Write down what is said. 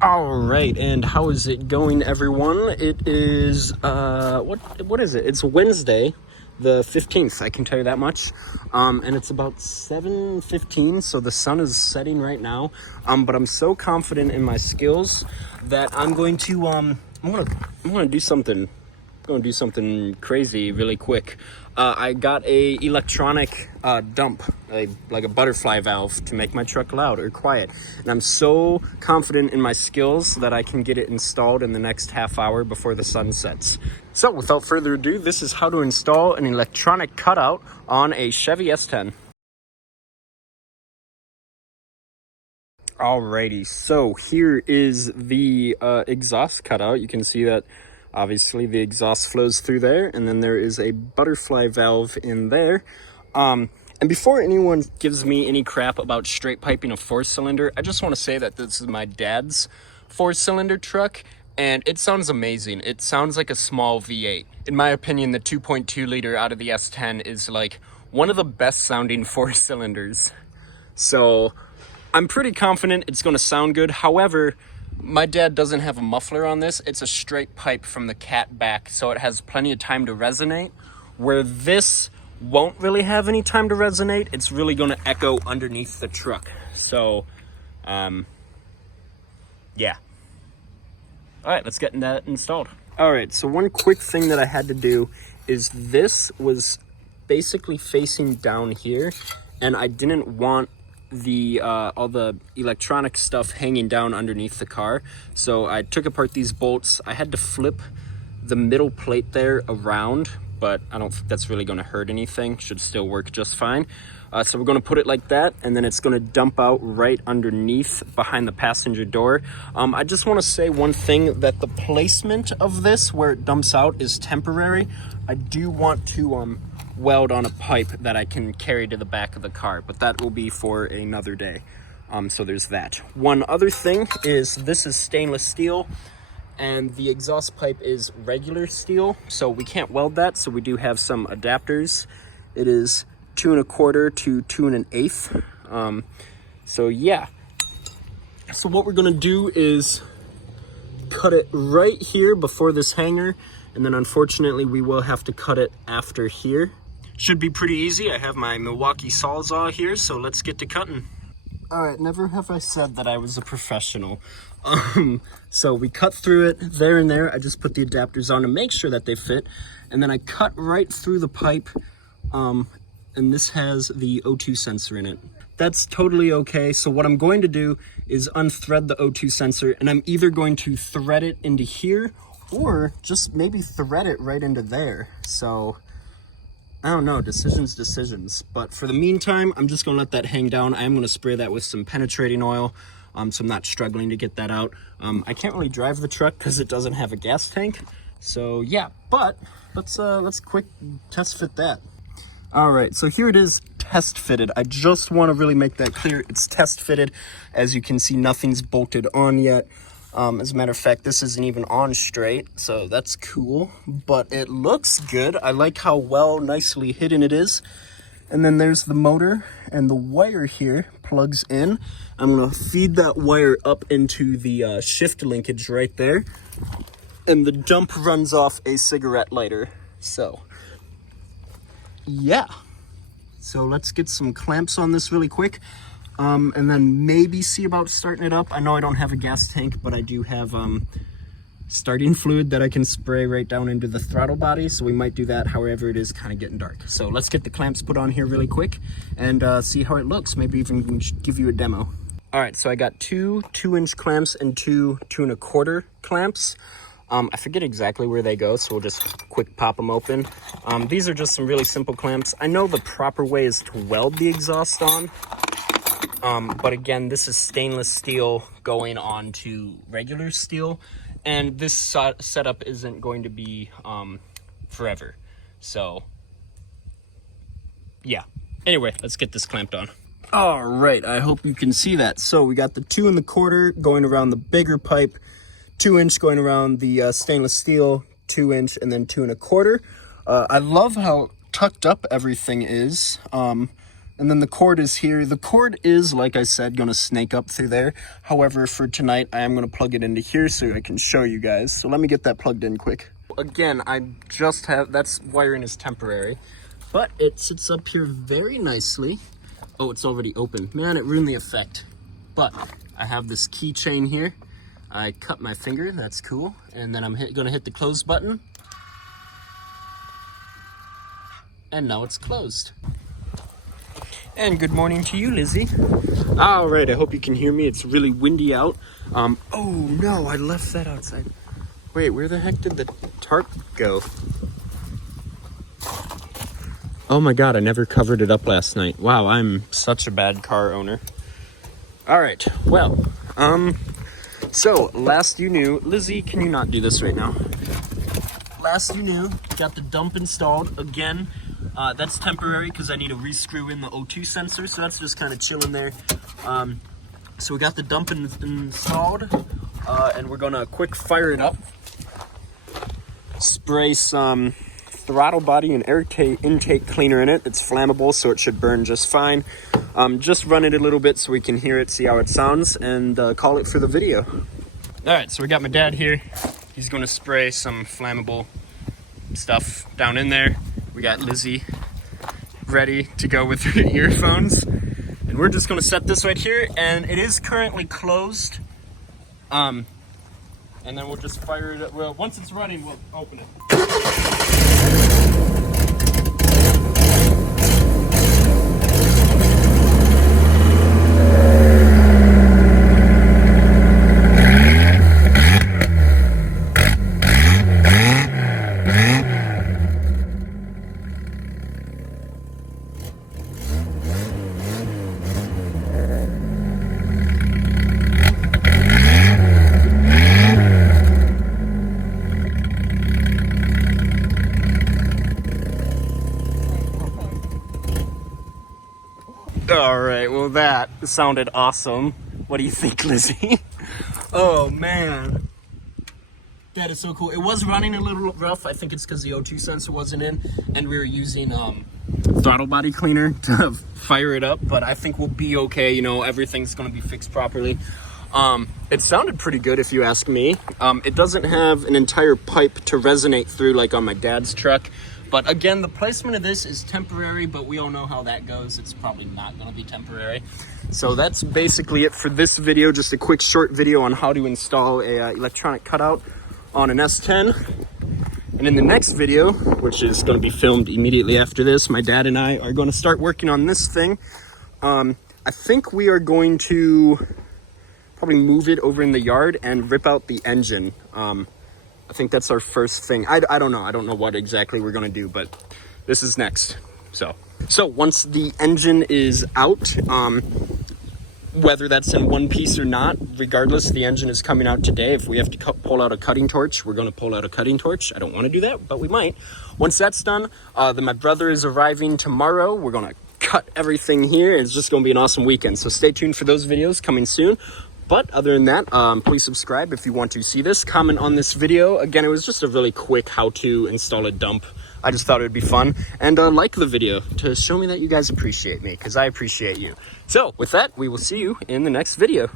All right, and how is it going, everyone? It is what is it? It's Wednesday, the 15th. I can tell you that much. And it's about 7:15, so the sun is setting right now. But I'm so confident in my skills that I'm going to I'm gonna do something. Going to do something crazy really quick. I got a electronic dump, like a butterfly valve to make my truck loud or quiet. And I'm so confident in my skills that I can get it installed in the next half hour before the sun sets. So without further ado, this is how to install an electronic cutout on a Chevy S10. Alrighty, so here is the exhaust cutout. You can see that obviously the exhaust flows through there, and then there is a butterfly valve in there. And before anyone gives me any crap about straight piping a 4-cylinder, I just want to say that this is my dad's 4-cylinder truck, and it sounds amazing. It sounds like a small V8. In my opinion, the 2.2 liter out of the S10 is like one of the best sounding 4-cylinders. So I'm pretty confident it's going to sound good. However, my dad doesn't have a muffler on this. It's a straight pipe from the cat back, so it has plenty of time to resonate. Where this won't really have any time to resonate, it's really going to echo underneath the truck. So, yeah. All right, let's get that installed. All right, so one quick thing that I had to do is this was basically facing down here, and I didn't want the all the electronic stuff hanging down underneath the car. So I took apart these bolts. I had to flip the middle plate there around, but I don't think that's really going to hurt anything. Should still work just fine. So we're going to put it like that, and then it's going to dump out right underneath behind the passenger door. I just want to say one thing, that the placement of this where it dumps out is temporary. I do want to weld on a pipe that I can carry to the back of the car, but that will be for another day. So there's that. One other thing is this is stainless steel and the exhaust pipe is regular steel, so we can't weld that, so we do have some adapters. It is 2 1/4 to 2 1/8. So yeah. So what we're gonna do is cut it right here before this hanger, and then unfortunately we will have to cut it after here. Should be pretty easy. I have my Milwaukee Sawzall here, so let's get to cutting. All right, never have I said that I was a professional. So we cut through it there and there. I just put the adapters on to make sure that they fit, and then I cut right through the pipe, and this has the O2 sensor in it. That's totally okay. So what I'm going to do is unthread the O2 sensor, and I'm either going to thread it into here or just maybe thread it right into there. So I don't know, decisions. But for the meantime, I'm just gonna let that hang down. I am gonna spray that with some penetrating oil, so I'm not struggling to get that out. I can't really drive the truck because it doesn't have a gas tank. So yeah, but let's quick test fit that. All right, so here it is test fitted. I just want to really make that clear. It's test fitted. As you can see, nothing's bolted on yet. As a matter of fact, this isn't even on straight, so that's cool, but it looks good. I like how nicely hidden it is. And then there's the motor, and the wire here plugs in. I'm gonna feed that wire up into the shift linkage right there, and the dump runs off a cigarette lighter. So yeah, so let's get some clamps on this really quick. And then maybe see about starting it up. I know I don't have a gas tank, but I do have starting fluid that I can spray right down into the throttle body, so we might do that. However, it is kind of getting dark. So let's get the clamps put on here really quick and see how it looks. Maybe even give you a demo. All right, so I got two 2-inch clamps and two 2 1/4 clamps. I forget exactly where they go, so we'll just quick pop them open. These are just some really simple clamps. I know the proper way is to weld the exhaust on. But again, this is stainless steel going on to regular steel, and this setup isn't going to be forever. So yeah, anyway, let's get this clamped on. All right, I hope you can see that. So we got the 2 1/4 going around the bigger pipe, 2-inch going around the stainless steel, 2-inch, and then 2 1/4. I love how tucked up everything is. And then the cord is here. The cord is, like I said, gonna snake up through there. However, for tonight, I am gonna plug it into here so I can show you guys. So let me get that plugged in quick. Again, I just have, that's wiring is temporary, but it sits up here very nicely. Oh, it's already open. Man, it ruined the effect. But I have this keychain here. I cut my finger, that's cool. And then I'm gonna hit the close button. And now it's closed. And good morning to you, Lizzie. All right, I hope you can hear me. It's really windy out. Oh no, I left that outside. Wait, where the heck did the tarp go? Oh my God, I never covered it up last night. Wow, I'm such a bad car owner. All right, well, so last you knew, Lizzie, can you not do this right now? Last you knew, got the dump installed again. That's temporary because I need to re-screw in the O2 sensor, so that's just kind of chilling there. So we got the dump installed, and we're gonna quick fire it up. Spray some throttle body and air intake cleaner in it. It's flammable, so it should burn just fine. Just run it a little bit so we can hear it, see how it sounds, and call it for the video. All right, so we got my dad here. He's gonna spray some flammable stuff down in there. We got Lizzie ready to go with her earphones. And we're just gonna set this right here, and it is currently closed. And then we'll just fire it up. Well, once it's running, we'll open it. All right, well that sounded awesome. What do you think, Lizzie? Oh man, that is so cool. It was running a little rough. I think it's because the O2 sensor wasn't in, and we were using throttle body cleaner to fire it up. But I think we'll be okay. You know, everything's gonna be fixed properly. It sounded pretty good if you ask me. It doesn't have an entire pipe to resonate through like on my dad's truck. But again, the placement of this is temporary, but we all know how that goes. It's probably not gonna be temporary. So that's basically it for this video. Just a quick short video on how to install a electronic cutout on an S10. And in the next video, which is gonna be filmed immediately after this, my dad and I are gonna start working on this thing. I think we are going to probably move it over in the yard and rip out the engine. I think that's our first thing. I don't know. I don't know what exactly we're gonna do, but this is next. So once the engine is out, whether that's in one piece or not, regardless, the engine is coming out today. If we have to pull out a cutting torch, we're gonna pull out a cutting torch. I don't wanna do that, but we might. Once that's done, then my brother is arriving tomorrow. We're gonna cut everything here. It's just gonna be an awesome weekend. So stay tuned for those videos coming soon. But other than that, please subscribe if you want to see this. Comment on this video. Again, it was just a really quick how to install a dump. I just thought it would be fun. And like the video to show me that you guys appreciate me, because I appreciate you. So with that, we will see you in the next video.